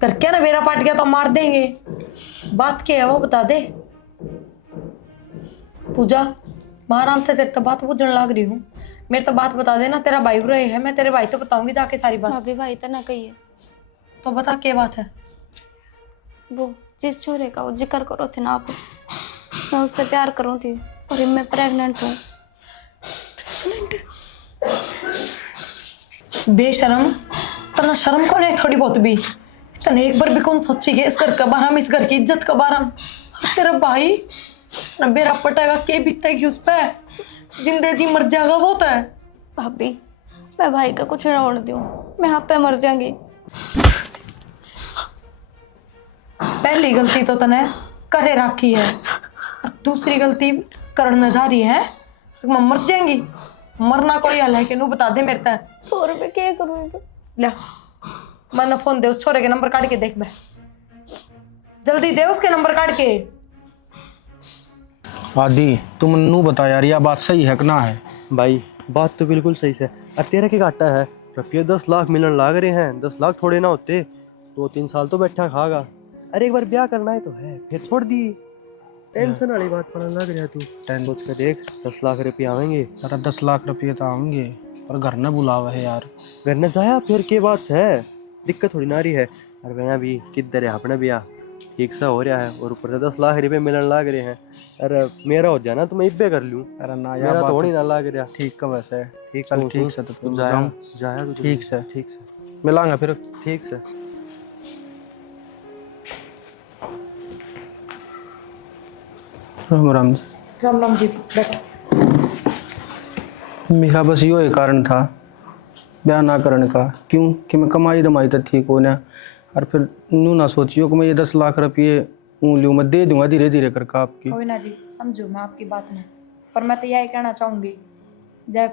कर क्या ना बेरा पाट गया तो मार देंगे, बात क्या है वो बता दे। पूजा मैं आराम से तेरे तो बात बुझने लग रही हूँ, मेरे तो बात बता देना, तेरा भाई रहे है, मैं तेरे भाई तो बताऊंगी जाके सारी बात। भाभी भाई तो ना कहिए। तो बता क्या बात है? वो जिस छोरे का वो जिक्र करो थे ना आप, मैं उससे प्यार करूँ थी और मैं प्रेग्नेंट हूँ। बेशरम, तना शर्म को नहीं थोड़ी बहुत भी, तने एक बार भी कौन सोची के इस घर का बारम, इस घर की इज्जत का बारम। तेरा भाई उसने बेरा पटेगा के बीतेगी उस पे, जिंदे जी मर जाएगा वो तो है। भाभी मैं भाई का कुछ ना होने दूँ, मैं आप पे मर जाऊंगी। पहली गलती तो तने करे राखी है और दूसरी गलती करने जा रही है, मैं मर जाएंगी। मरना कोई हल है कि नू बता दे मेरे तक। और मैं क्या करूँ तो? ले मैंने फोन दे, उस छोरे के नंबर काट के देख बे, जल्दी दे उसके नंबर काट के। आदि तुम नू बता यार, यह बात सही है कि ना है? भाई बात तो बिल्कुल सही है। अब तेरा क्या घाटा है, रुपये 10 लाख मिलन लाग रहे हैं, 10 लाख थोड़े ना होते, 2-3 साल तो बैठा खागा। अरे एक बार ब्याह करना है तो है, फिर छोड़ दी। टेंशन वाली बात पढ़ने लग रहा है तू। सोच के देख, 10 लाख रुपये आवेंगे। अरे 10 लाख रुपये तो आएंगे, और घर न बुलावा है यार। घर न जाया फिर के बात है, दिक्कत थोड़ी ना रही है। और भैया भी किधर है अपना ब्याह, ठीक सा हो रहा है, और ऊपर से 10 लाख रुपये मिलन लाग रहे हैं। अरे मेरा हो जाए ना तो मैं इब्बे कर लूँ। अरे ना यार, मेरा तो होनी ना लाग रहा। ठीक का वैसे ठीक चल, ठीक से तो तू जाया जाया तू ठीक से ठीक से मिलांगा फिर। ठीक से। राम राम। राम राम जी, बैठ। मेरा बस यो ही कारण था ब्याह ना करने का, क्यों कि मैं कमाई दमाई तो ठीक हो ना, और फिर नू ना सोचियो कि मैं ये 10 लाख रुपये लूँ, मैं दे दूंगा धीरे धीरे करके आपकी। कोई ना जी, समझो मैं आपकी बात में, पर मैं तो यही कहना चाहूँगी, जब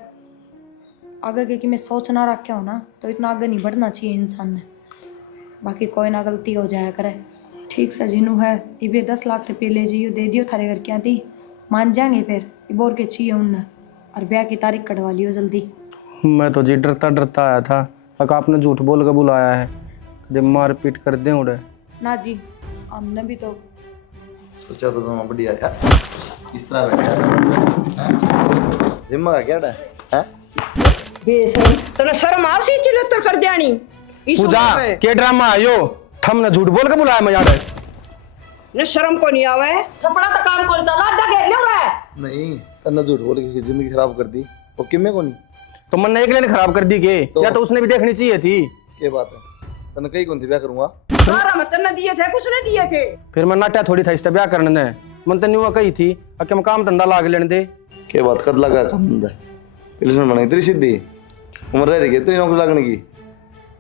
आगे के कि मैं सोच ना रखा हूँ ना, तो इतना आगे नहीं बढ़ना चाहिए इंसान ने। बाकी कोई ना गलती हो जाया करे, ठीक से जिनू है ये 10 लाख रुपये ले जाइयो, दे दियो थारे घर क्या थी, मान जाएंगे फिर बोर के चाहिए उनने, और ब्याह की तारीख कटवा लियो जल्दी। मैं तो जी डरता डरता आया था, अगर आपने झूठ बोल कर बुलाया है, जब मार पीट कर दें उड़े। ना जी, हमने भी तो सोचा तो तुम बढ़िया यार, इस तरह बैठा जिम्मा का क्या है? बेशरम, तने शर्म आवसी चिल्लतर कर देनी इस पूजा उम्र में। के ड्रामा आयो, थमने झूठ बोल के बुलाया मैं यार। ने शर्म को नहीं आवे, थपड़ा तो काम कौन सा लाडा घेर लियो रे। नहीं, तन्ने झूठ बोल के जिंदगी खराब कर दी, वो किम्मे को नहीं। तो मन ने एक लेने खराब कर दी के, या तो उसने भी देखनी चाहिए थी। ये बात है, तन्ने कहीं कौन थी ब्याह करूंगा। सारा मत तने दिए थे, कुछ ने दिए थे। फिर मैं नाट्या थोड़ी था इससे ब्याह करने दे, मन तो न्यू कही थी कि मैं काम धंधा लाग लेने दे। के बात कर लगा काम धंधा, इल्यूशन बना इतनी सीधी उम्र रह रही है इतनी नौकरी लगने की,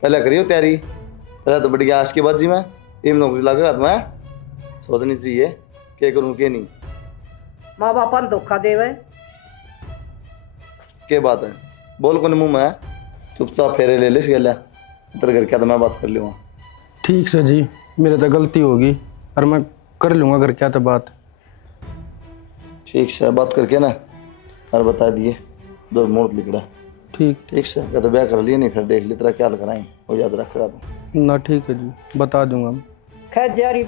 पहले करियो तैयारी, पहले तो बढ़िया आज के बाद जी मैं ये नौकरी लगेगा तो मैं सोचनी चाहिए क्या करूँ क्या नहीं। माँ बापा ने धोखा देवे। क्या बात है, बोल को मुंह में चुपचाप फेरे ले ले गया तेरे घर क्या, तो मैं बात कर लूँगा। ठीक से जी, मेरे तो गलती होगी और मैं कर लूँगा घर क्या तो बात। ठीक से बात करके ना और बता दिए दो मुहूर्त लिखड़ा। ठीक ठीक से क्या तो ब्याह कर लिए नहीं फिर देख ली तेरा क्या कराएं वो याद रखेगा तो। ना ठीक है जी, बता दूंगा मैं। खैर जारी